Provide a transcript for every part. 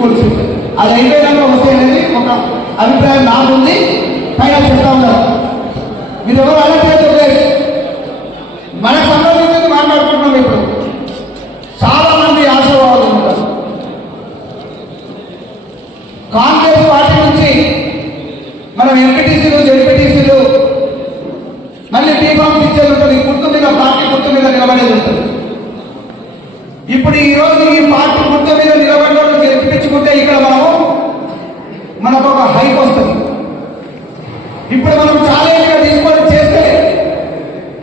కూర్చు అది అయిపోయినాక వస్తాయనేది ఒక అభిప్రాయం నాకుంది. పైన చెప్తా ఉన్నారు మీరు ఎవరు అనట్లేదు లేదు మనకు సంబంధించింది మాట్లాడుకుంటున్నాం ఇప్పుడు? చాలా మంది ఆశీర్వాదాలు ఉంటారు కాంగ్రెస్ పార్టీ నుంచి మనం ఎంపీటీసీలు జడ్పీటీసీలు మళ్ళీ బీఫామ్ ఇచ్చేది ఉంటుంది. గుర్తు మీద పార్టీ గుర్తు మీద నిలబడేది ఉంటుంది. ఇప్పుడు ఈ రోజు ఈ పార్టీ గుర్తు మీద నిలబడి గెలిపించుకుంటే ఇక్కడ మనము మనకు ఒక హైక్ వస్తుంది. ఇప్పుడు మనం చాలా ఇక్కడ తీసుకొని చేస్తే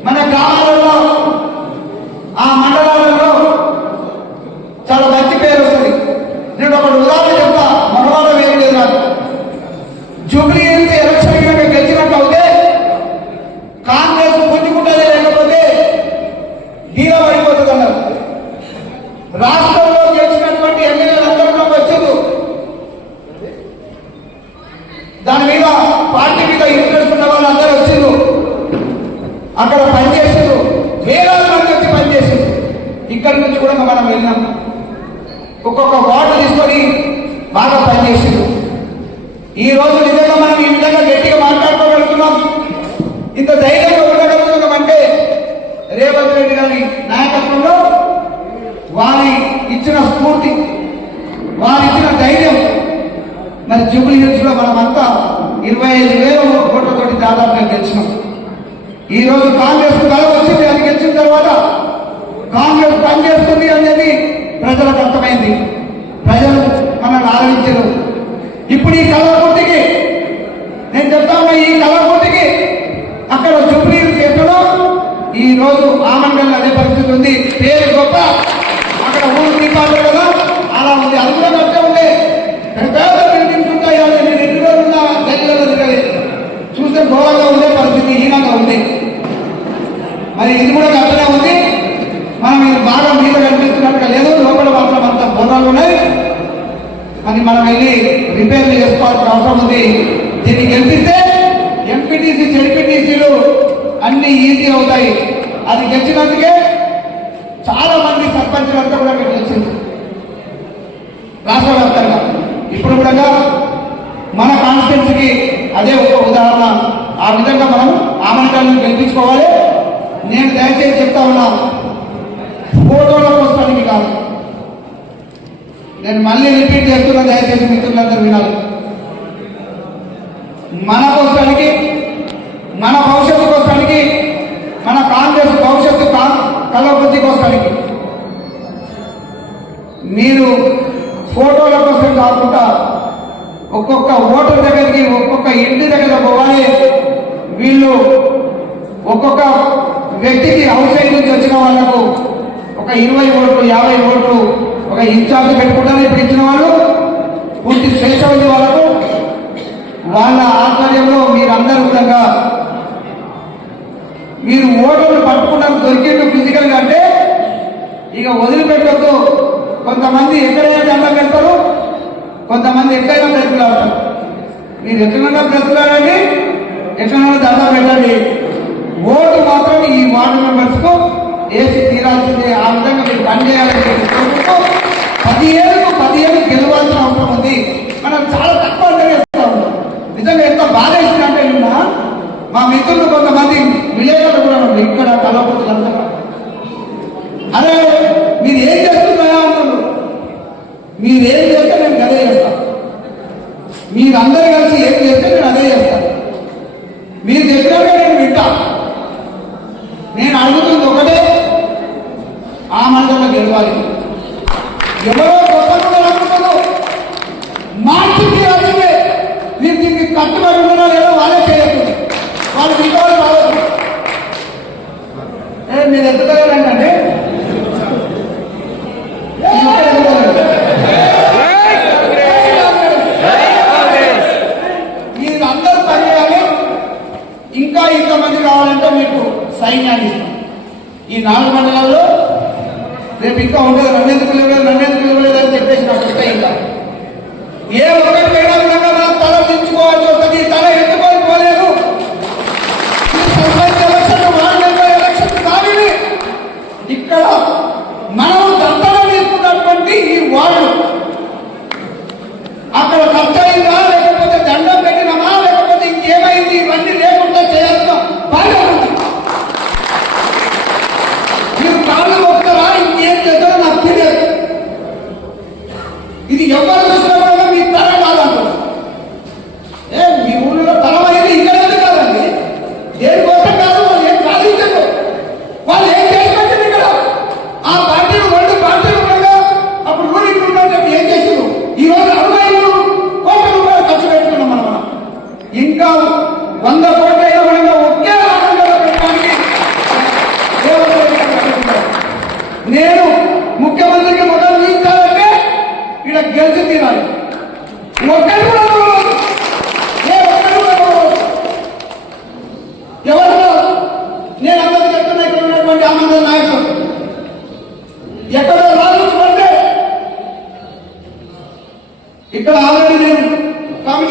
మన గ్రామాలలో ఆ మండలాలలో చాలా మంచి పేరు వస్తుంది. నేను ఒక ఉదాహరణ చెప్తా. మనవాళ్ళం ఏం లేదు నాకు. జూబ్లీ హిల్స్ ఎలక్షన్ మేము గెలిచినట్టు అవుతే కాంగ్రెస్ పుంజుకుంటుందే లేకపోతే హీరో పడిపోతుంది అన్నారు. రాష్ట్రం గెలిచినటువంటి ఎమ్మెల్యేలందరూ వచ్చారు దాని మీద పార్టీ మీద ఇంట్రెస్ట్ ఉన్న వాళ్ళందరూ వచ్చిండ్రు అక్కడ పనిచేసారు వేలాది మంది వచ్చి పనిచేసారు ఇక్కడి నుంచి కూడా మనం వెళ్ళాం. ఒక్కొక్క వార్డు తీసుకొని బాగా పనిచేసారు ఈ రోజు నిజంగా మనం ఈ విధంగా గట్టిగా మాట్లాడుకోగలుగుతున్నాం. ఇంత ధైర్యంగా ఉండగలుగుతున్నాం అంటే రేవంత్ రెడ్డి గారి నాయకత్వంలో వారి ఇచ్చిన స్ఫూర్తి వారి ఇచ్చిన ధైర్యం. మరి జూబ్లీ హిల్స్లో మనమంతా ఇరవై ఐదు వేల ఓట్లతోటి దాదాపుగా గెలిచినాం. ఈ రోజు కాంగ్రెస్ కళ వచ్చింది అది గెలిచిన తర్వాత కాంగ్రెస్ పనిచేస్తుంది అనేది ప్రజలకు అర్థమైంది. ప్రజలు మనల్ని ఆదరించారు. ఇప్పుడు ఈ కళాకృతికి నేను చెప్తాను ఈ కళాకృతికి అక్కడ జూబ్లీ హిల్స్ ఈ రోజు ఆమండల్ అదే పరిస్థితి ఉంది. పేరు గొప్ప. అక్కడ ఊరు దీపాలు కదా. అలా ఉంది. అది కూడా అట్టే ఉండే. పేద బిల్డింగ్స్ ఉంటాయి నేను ఎన్ని రోజులు తిరగలేదు. చూస్తే గోవాగా ఉండే పరిస్థితి హీనంగా ఉంది. మరి ఇది కూడా అట్లనే ఉంది. మనం ఇది బాగా మీద కనిపిస్తున్నట్టుగా లేదు. లోపల మాత్రం అంత బోనాలు ఉన్నాయి. అని మనం వెళ్ళి రిపేర్ చేసుకోవాల్సిన అవసరం ఉంది. దీన్ని గెలిపిస్తే ఎంపీటీసీ జెడ్పీటీసీలు అన్ని ఈజీ అవుతాయి. అది గెలిచినందుకే చాలా మంది సర్పంచులంతా కూడా మీకు గెలిచింది రాష్ట్ర వ్యాప్తంగా. ఇప్పుడు కూడా మన కాన్స్టిట్యున్సీకి అదే ఒక ఉదాహరణ. ఆ విధంగా మనం ఆమంటాలను గెలిపించుకోవాలి. నేను దయచేసి చెప్తా ఉన్నా ఫోటోల కోసానికి కాదు. నేను మళ్ళీ రిపీట్ చేస్తున్నా దయచేసి మిత్రులందరూ వినాలి. మన కోసానికి మన భవిష్యత్తు కోసానికి మన కాంగ్రెస్ భవిష్యత్తు కలవృద్ధి కోసానికి మీరు ఫోటోల కోసం కాకుండా ఒక్కొక్క ఓటర్ దగ్గరికి ఒక్కొక్క ఇంటి దగ్గర పోవాలి. వీళ్ళు ఒక్కొక్క వ్యక్తికి అవుట్ సైడ్ నుంచి వచ్చిన వాళ్ళకు ఒక ఇరవై ఓట్లు యాభై ఓట్లు ఒక ఇన్ఛార్జ్ పెట్టుకుంటారు ఇప్పుడు ఇచ్చిన వాళ్ళు? పూర్తి స్వేచ్ఛ ఉంది వాళ్ళకు వాళ్ళ ఆధ్వర్యంలో మీరందరూ విధంగా మీరు ఓటర్లు పట్టుకున్నారు దొరికిండు ఫిజికల్గా అంటే ఇక వదిలిపెట్టద్దు. కొంతమంది ఎక్కడైనా దండం పెడతారు కొంతమంది ఎక్కడైనా బ్రతుకులాడతారు మీరు ఎక్కడైనా బ్రతుకులాడండి ఎక్కడైనా దండం పెట్టండి. ఓటు మాత్రం ఈ వార్డు మెంబర్స్కు వేసి తీరాల్సిందే. ఆ విధంగా మీరు పనిచేయాలని చెప్పి కోరుకుంటూ పది ఏళ్ళు గెలవాల్సిన అవసరం ఉంది. మనం చాలా తక్కువ అంటే నిజంగా ఎంత బాధ ఇచ్చినట్టే నిన్న మా మిత్రులు కొంతమంది విలేకరులు కూడా ఇక్కడ కలవకులంతా అరే మీరు ఏం చేస్తున్నారా అంటున్నారు మీరు ఏం చేస్తే నేను అదే చేస్తాను మీరందరూ కలిసి ఏం చేస్తే నేను అదే చేస్తాను మీరు చెప్పినాక నేను వింటా నేను అడుగుతుంది ఒకటే ఆ మండలంలో గెలవాలి ఎవరో గొప్పగా అనుకుంటారు మార్చి తీరాల్సిందే మీరు దీనికి కట్టుబడి ఉన్నారో లేదో వాళ్ళే చేయకుండా వాళ్ళు మిగతా రావచ్చు మీరు ఎంత ఏంటంటే మీరు అందరూ పనిచేయాలి ఇంకా ఇంతమంది కావాలంటే మీకు సైన్యాన్ని ఇస్తాం ఈ నాలుగు మండలాల్లో రేపు ఇంకా ఉంటుంది నన్నెందుకు లేవలేదు నన్నెందుకు లేవలేదు అని చెప్పేసి నాకు ఇంకా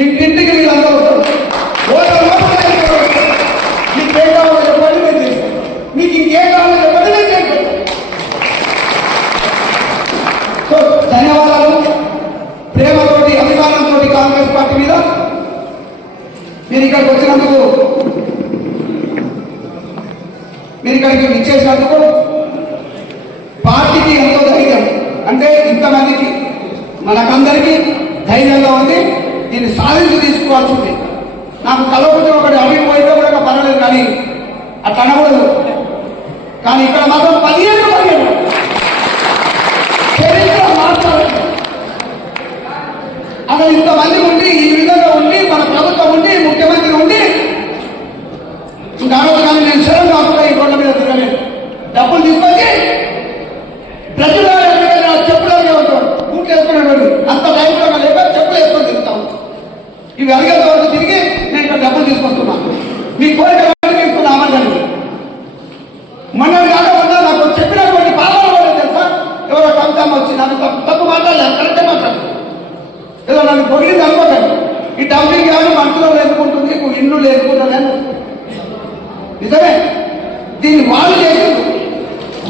ఇంటింటికి వీళ్ళందరూ వస్తారు. ఓటర్ ఓటర్ మీకు ఏం కావాలో చెప్పండి నేను చేస్తాను. మీకు ఇంకేం కావాలో చెప్పండి నేను చేస్తాను. సో ధన్యవాదాలు. ప్రేమతోటి అభిమానంతో కాంగ్రెస్ పార్టీ మీద మీరు ఇక్కడికి వచ్చినందుకు మీరు ఇక్కడికి విచ్చేసినందుకు పార్టీకి ఎంతో ధైర్యం. అంటే ఇంతమందికి మనకందరికీ ధైర్యంగా ఉంది. దీన్ని సాధించి తీసుకోవాల్సి ఉంది. నాకు కలవకపోతే ఒకటి అడిగి పోయితే కూడా పర్వాలేదు కానీ అట్లా అనకూడదు. కానీ ఇక్కడ మాత్రం పదిహేను పదిహేను. చరిత్ర మార్చాలి అక్కడ ఇంతమంది ఉండి ఈ విధంగా ఉండి మన ప్రభుత్వం ఉండి ముఖ్యమంత్రి ఉండి ఇంకా కానీ నేను శరం కాకుండా ఈ రోడ్ల మీద తిరగలేదు. డబ్బులు తీసుకొచ్చి ప్రజలు ఎక్కడైనా చెప్పులు ఉంటాడు బూట్లు వేసుకునేవాడు అంత టైంలో లేక చెప్పులు వేసుకొని తిరుగుతాం ఇవి అడిగేంత వరకు తిరిగి నేను ఇక్కడ డబ్బులు తీసుకొస్తున్నాను మీ కోరిక తీసుకున్న అమర్గాన్ని మొన్న కాకుండా నాకు చెప్పినటువంటి పాపాలు కూడా తెలుసా ఎవరో కవితమ్మ వచ్చి నాకు తప్పు తప్పు మాట్లాడలేదు కరెక్టే మాట్లాడు ఏదో నన్ను పొగిడింది అనుకోకండి ఈ డంపింగ్ కానీ మనసులో లేదుకుంటుంది ఇల్లు లేదుకుంటలేదు నిజమే? దీన్ని వాళ్ళు చేసింది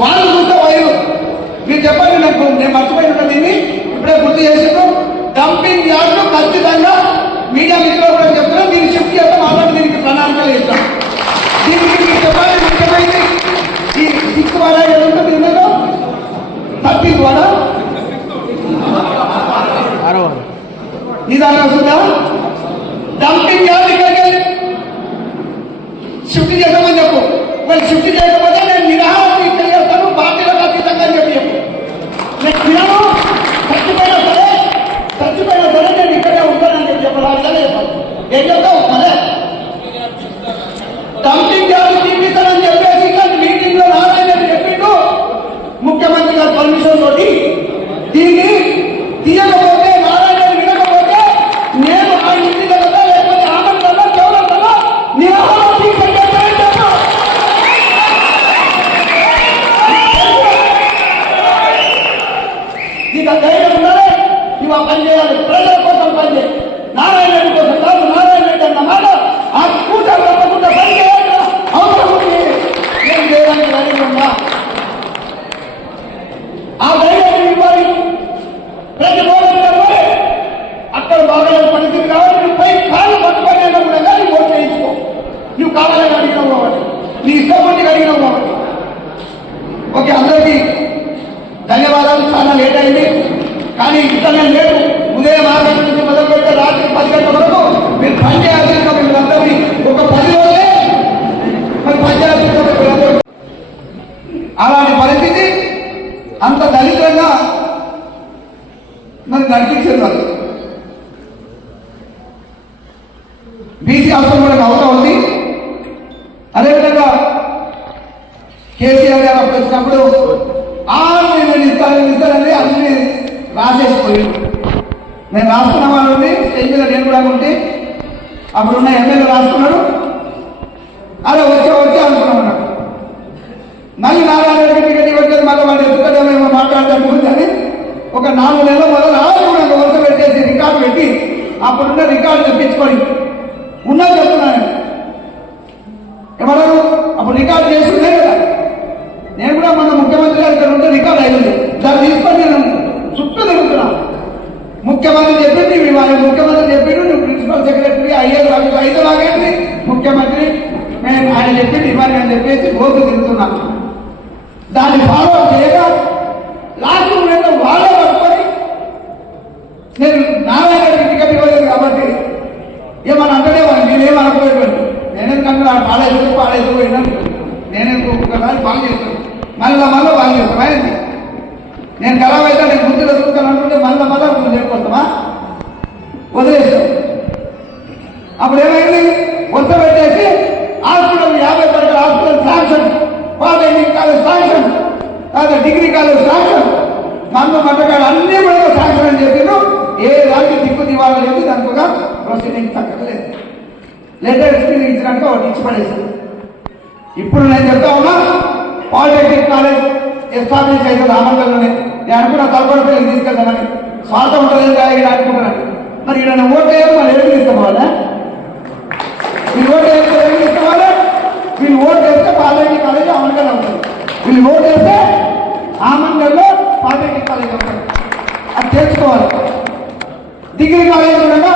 వాళ్ళు చూస్తే వైరు. మీరు చెప్పండి నాకు నేను మర్చిపోయి ఉంటాను దీన్ని. ఇప్పుడే గుర్తు చేసిండ్రు. డంపింగ్ యార్డు ఖచ్చితంగా మీడియా మిత్రులు కూడా చెప్తున్నా మీరు షిఫ్ట్ చేస్తే. మాట్లాడి దీనికి ప్రణాళికలు ఇస్తాం దీనికి మీరు చెప్పండి. ముఖ్యమైనది ఈ సిక్స్ వాడ ఏదంటే దీనిలో థర్టీ వాడ నిదానం వస్తుందా డంపింగ్ యార్డ్ ఇక్కడికి షిఫ్ట్ చేద్దామని చెప్పు మరి షిఫ్ట్ చేయకపోతే నేను నిరాహారం ఇక్కడ చేస్తాను పార్టీలకు అతీతంగా అని చెప్పి చెప్పు నేను తినను చచ్చిపోయినా సరే చచ్చిపోయినా సరే నేను ఇక్కడే ఉంటానని చెప్పి చెప్పాలి అలాగే చెప్పాలి ఏం చెప్తావు మళ్ళీ డంపింగ్ యార్డ్ తీపిస్తానని చెప్పేసి ఇట్లాంటి మీటింగ్లో నారాయణ రెడ్డి చెప్పిండు ముఖ్యమంత్రి గారి పర్మిషన్ తోటి దీన్ని తీయకపోతే నారాయణ రెడ్డి వినకపోతే నేను ఆ ఇంటి దగ్గర లేకపోతే ఆనందంగా చౌరంగా నిరాహారం తీసుకెళ్ళాను చెప్పు నీకు ఆ ధైర్యం ఉండాలి నువ్వు ఆ పని చేయాలి ప్రజల కోసం పని చేయి నారాయణ రెడ్డి కోసం కాదు నారాయణ రెడ్డి అన్న మాట ఆ స్కూటర్ తప్పకుండా పని చేయాలి అవసరం ఉంది నేను చేయడానికి ధైర్యం ఉందా ఆ ధైర్యం ఇవ్వాలి ప్రతి ఓటర్ పోయి అక్కడ బాగాలేదు పరిస్థితి కాబట్టి నువ్వు పై కాళ్ళు పట్టుకొని కూడా కానీ ఓటు వేయించుకో నువ్వు కావాలని అడిగినావు కాబట్టి నీ ఇష్టం ఉండి అడిగినావు కాబట్టి ఓకే అందరికీ ధన్యవాదాలు చాలా లేట్ అయింది కానీ ఇష్టమే లేదు ఉదయం ఆరు గంటల నుంచి మొదలు పెడితే రాత్రి పది గంటల వరకు మీరు పని చేయాల్సిన మీరందరినీ ఒక పది రోజులే మరి పని చేయాల్సిన మీరందరూ అలాంటి పరిస్థితి అంత దరిద్రంగా మరి నడిపించారు వాళ్ళు బీసీ అవసరం కూడా అవుతా ఉంది. అదేవిధంగా కేసీఆర్ గారు వచ్చినప్పుడు ఆ నేను ఇస్తాను ఇస్తానని అన్ని రాసేసిపోయి నేను రాస్తున్న వాళ్ళని స్టేజ్ మీద నేను కూడా ఉంటే అప్పుడున్న ఎమ్మెల్యే రాసుకున్నాడు? అదే వచ్చే వచ్చే అనుకున్నాడు మళ్ళీ నారాయణ రెడ్డి టికెట్ ఇవ్వట్లేదు మళ్ళీ వాడు ఎత్తుకదేమో మాట్లాడతాను అని ఒక నాలుగు నెలల మొదలు రాకుండా వరుస పెట్టేసి రికార్డు పెట్టి అప్పుడున్న రికార్డు తెప్పించుకొని ఉన్నా చెప్తున్నాను ఎవరో అప్పుడు రికార్డు చేస్తుందే కదా నేను కూడా మన ముఖ్యమంత్రి గారు ఇక్కడ ఉంటే రికార్డు అయింది దాన్ని తీసుకొని నేను చుట్టూ తిరుగుతున్నాను ముఖ్యమంత్రి చెప్పింది ఇవి వారి ముఖ్యమంత్రి చెప్పిండు నువ్వు ప్రిన్సిపల్ సెక్రటరీ అయ్యేది వాళ్ళకి ఐదు లాగండి ముఖ్యమంత్రి నేను ఆయన చెప్పింది ఇవ్వాలి అని చెప్పేసి రోజు తిరుగుతున్నాను దాన్ని ఫాలో చేయగా లాస్ట్ మూమెంట్ వాళ్ళే పట్టుకొని నేను నారాయణ రెడ్డి టికెట్ ఇవ్వలేదు కాబట్టి ఏమని అంటనే వాళ్ళు నేనేమనుకోలేటువంటి నేనెందుకంటే ఆ పాడేది పాడేది పోయినాను నేను ఒకసారి బాగా చేస్తాను. మళ్ళీ మళ్ళీ బాగా చేస్తాను. అయింది నేను ఖరాబ్ అయితే నేను ముందు వెతుకుతాను అనుకుంటే మళ్ళీ మళ్ళీ ముందు లేకపోతామా వదిలేస్తాం అప్పుడు ఏమైంది? వంత పెట్టేసి హాస్పిటల్ యాభై పడకల hospital sanction. Polytechnic college sanction. తర్వాత డిగ్రీ కాలేజ్ శాంక్షన్. మందు మంటకాలు అన్ని కూడా శాంక్షన్ అని చెప్పారు ఏ దానికి దిక్కు దివాళ లేదు దానికి ఒక ప్రొసీడింగ్ తగ్గలేదు లెటర్ ఇచ్చినాక ఒకటి ఇచ్చి పడేసారు ఇప్పుడు నేను చెప్తా ఉన్నా పాలిటెక్నిక్ కాలేజ్ ఎస్టాబ్లిష్ అయితే రామంగల్లోనే నేను అనుకున్న తలపడిపోయి తీసుకెళ్తానని స్వార్థం ఉంటుంది ఇక్కడ అనుకుంటున్నాను. మరి ఇక్కడ ఓటు వేయాలి మరి ఏడు తీసుకోవాలా వీళ్ళు ఓటు వేస్తే ఏడు తీసుకోవాలా వీళ్ళు ఓటు వేస్తే పాలిటెక్నిక్ కాలేజ్ అమన్గల్ అవుతుంది వీళ్ళు ఓటు వేస్తే ఆమన్గల్లో పాలిటెక్నిక్ కాలేజ్ అవుతుంది అది తెలుసుకోవాలి. డిగ్రీ కాలేజ్ ఉండగా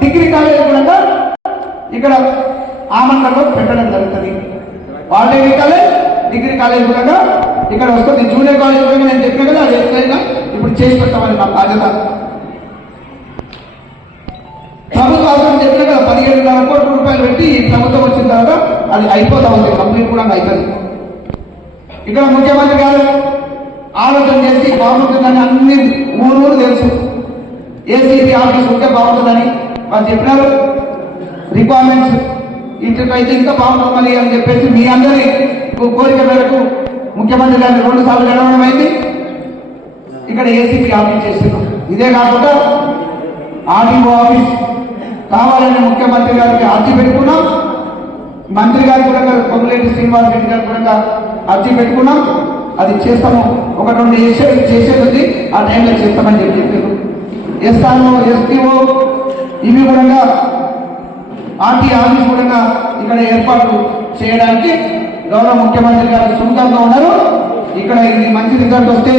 డిగ్రీ కాలేజ్ ఉండగా ఇక్కడ ఆమండలో పెట్టడం జరుగుతుంది. పాలిటెక్నిక్ కాలేజ్ డిగ్రీ కాలేజ్ కూడా ఇక్కడ వస్తుంది. జూనియర్ కాలేజ్ కూడా నేను చెప్పిన కదా అది ఎట్లయినా ఇప్పుడు చేసి పెట్టామని నా బాధ్యత. ప్రభుత్వం అవసరం చెప్పిన కదా పదిహేడున్నర కోట్ల రూపాయలు పెట్టి ఈ ప్రభుత్వం వచ్చిన తర్వాత అది అయిపోతా ఉంది కంప్లీట్ కూడా అవుతుంది ఇక్కడ ముఖ్యమంత్రి గారు ఆలోచన చేసి బాగుంటుందని అన్ని ఊరు ఊరు తెలుసు. ఏసీబీ ఆఫీస్ ఉంటే బాగుంటుందని వాళ్ళు చెప్పినారు. రిక్వైర్మెంట్స్ ఇట్లయితే ఇంకా బాగుంటుంది అని చెప్పేసి మీ అందరి కోరిక మేరకు ముఖ్యమంత్రి గారిని రెండు సార్లు గడవడం అయింది ఇక్కడ ఏసీపీ ఆఫీస్ చేస్తున్నాం. ఇదే కాకుండా ఆర్డీఓ ఆఫీస్ కావాలని ముఖ్యమంత్రి గారికి అర్జీ పెట్టుకున్నాం. మంత్రి గారు కూడా పొంగులేటి శ్రీనివాస్ రెడ్డి గారు కూడా అర్జీ పెట్టుకున్నాం. అది చేస్తాము. ఒక రెండు చేసే చేసేది ఉంది ఆ టైంలో చేస్తామని చెప్పి చెప్పారు. ఎస్ఆర్ఓ ఎస్టీఓ ఇవి కూడా ఆర్టీ ఆఫీస్ కూడా ఇక్కడ ఏర్పాటు చేయడానికి గౌరవ ముఖ్యమంత్రి గారు సుముఖంగా ఉన్నారు. ఇక్కడ ఇది మంచి రిజల్ట్ వస్తే